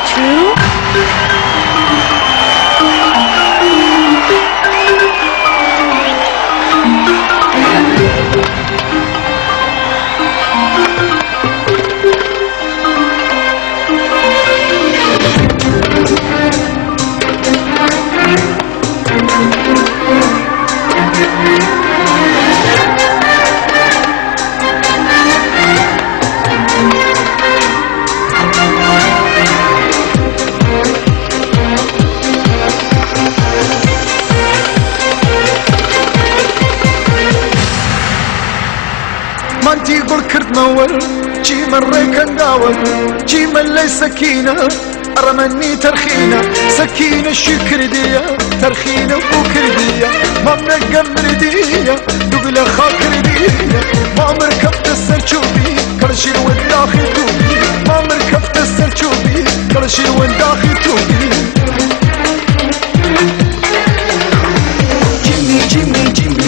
it true? مانتي قول كرد مول جي مري كنقاول جي ملي سكينة رمني ترخينة سكينة شكردية ترخينة وكردية ما منقم مردية دقل خاكردية ما مركبت السرشوبي كرشي والداخل توبي ما مركبت السرشوبي كرشي والداخل توبي جيمي جيمي جيمي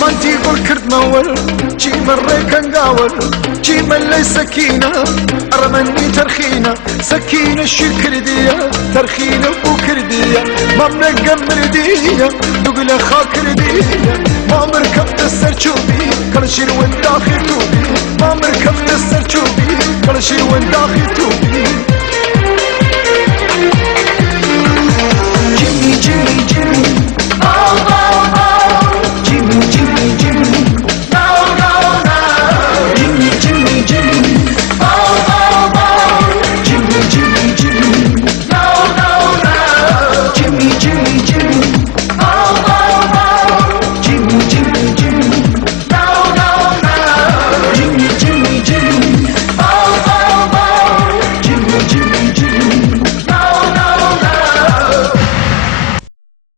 مانتي قول كرد مول جي مري كنقاول جي ملي سكينة رمني ترخينة سكينة شكردية ترخينة وكردية ما منقم مردية دقل خاكردية ما مركبت السرشوبي كرشي والداخل توبي ما مركبت السرشوبي كرشي والداخل توبي